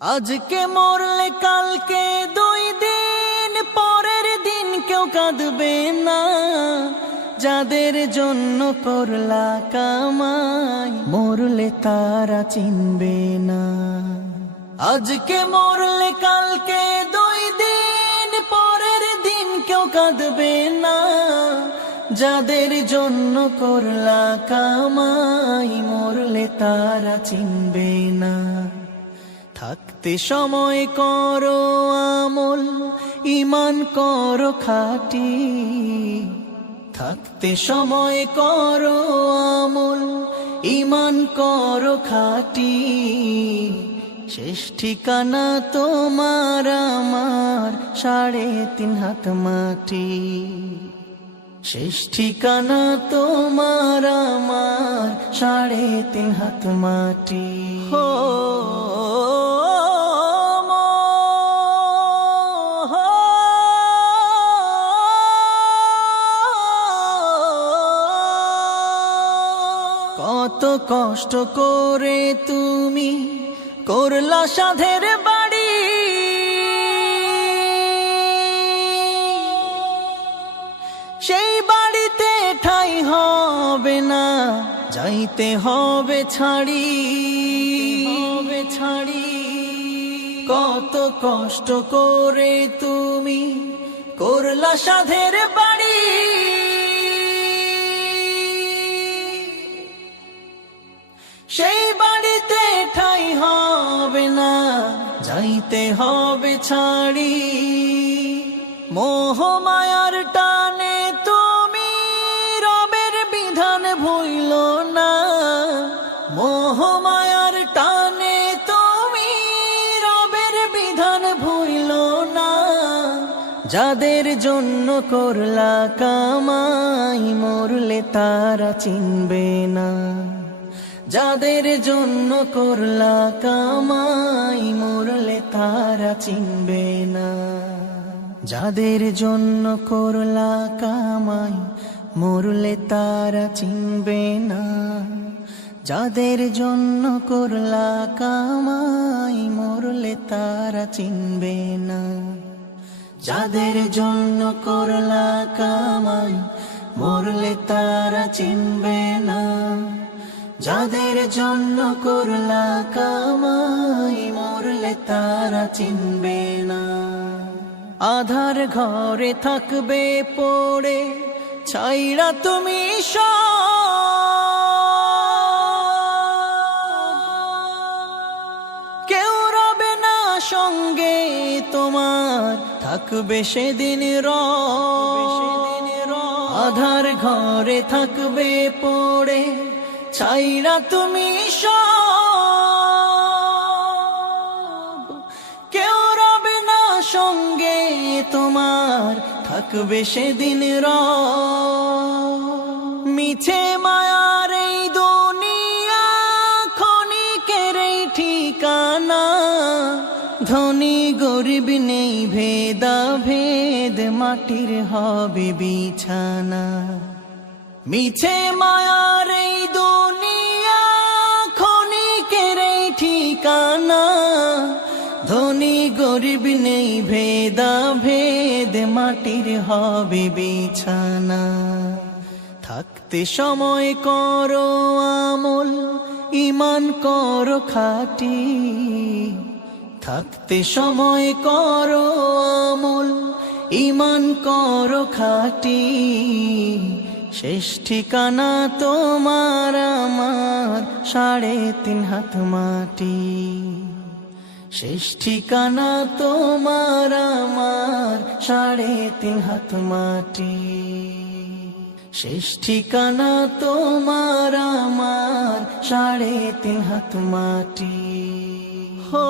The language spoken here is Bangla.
আজকে মরলে কালকে 2 দিন পরের দিন কেউ কাঁদবে না। যাদের জন্য করলা কামাই মরলে তারা চিনবে না। আজকে মরলে কালকে 2 দিন পরের দিন কেউ কাঁদবে না। যাদের জন্য করলা কামাই মরলে তারা চিনবে না। থাকতে সময় করো আমল, ঈমান করো খাঁটি। থাকতে সময় করো আমল, ঈমান করো খাঁটি। শেষ ঠিকানা তোমার আমার 3.5 হাত মাটি। শেষ ঠিকানা তোমার আমার 3.5 হাত মাটি। হো কত কষ্ট করে তুমি করলা সাধের বাড়ি। সেই বাড়িতে ঠাই হবে না, যাইতে হবে ছাড়ি। কত কষ্ট করে তুমি করলা সাধের বাড়ি। সেই বাড়িতে ঠাই হবে না, যাইতে হবে ছাড়ি। মোহ মায়ার টানে তুমি রবের বিধান ভুইলো না। মোহ মায়ার টানে তুমি রবের বিধান ভুইলো না। যাদের জন্য করলা কামাই মরলে তারা চিনবে না। যাদের জন্য করলা কামাই মরলে তারা চিনবে না। যাদের জন্য করলা কামাই মরলে তারা চিনবে না। যাদের জন্য করলা কামাই মরলে তারা চিনবে না। যাদের জন্য করলা কামাই মরলে তারা চিনবে না। যাদের জন্য করলা কামাই মরলে তারা চিনবে না। আধার ঘরে থাকবে পড়ে ছাইরা তুমি কেউ রবে না সঙ্গে তোমার, থাকবে সেদিন আধার ঘরে থাকবে পড়ে ছাইরা তুমি কেউ রবে না সঙ্গে তোমার, থাকবে সেদিন মিছে মায়ার এই দুনিয়া ক্ষণিকের এই ঠিকানা। ধনী গরিব নেই ভেদা ভেদ, মাটির হবে বিছানা। মিছে মায়ার এই দুনিয়া ক্ষণিকের এই ঠিকানা। ধনী গরিব নেই ভেদা ভেদ, মাটির হবে বিছানা। থাকতে সময় করো আমল, ঈমান করো খাঁটি। থাকতে সময় করো আমল, ঈমান করো খাঁটি। শেষ ঠিকানা তোমার আমার 3.5 হাত মাটি। শেষ ঠিকানা তোমার আমার 3.5 হাত মাটি। শেষ ঠিকানা তোমার আমার 3.5 হাত মাটি। হো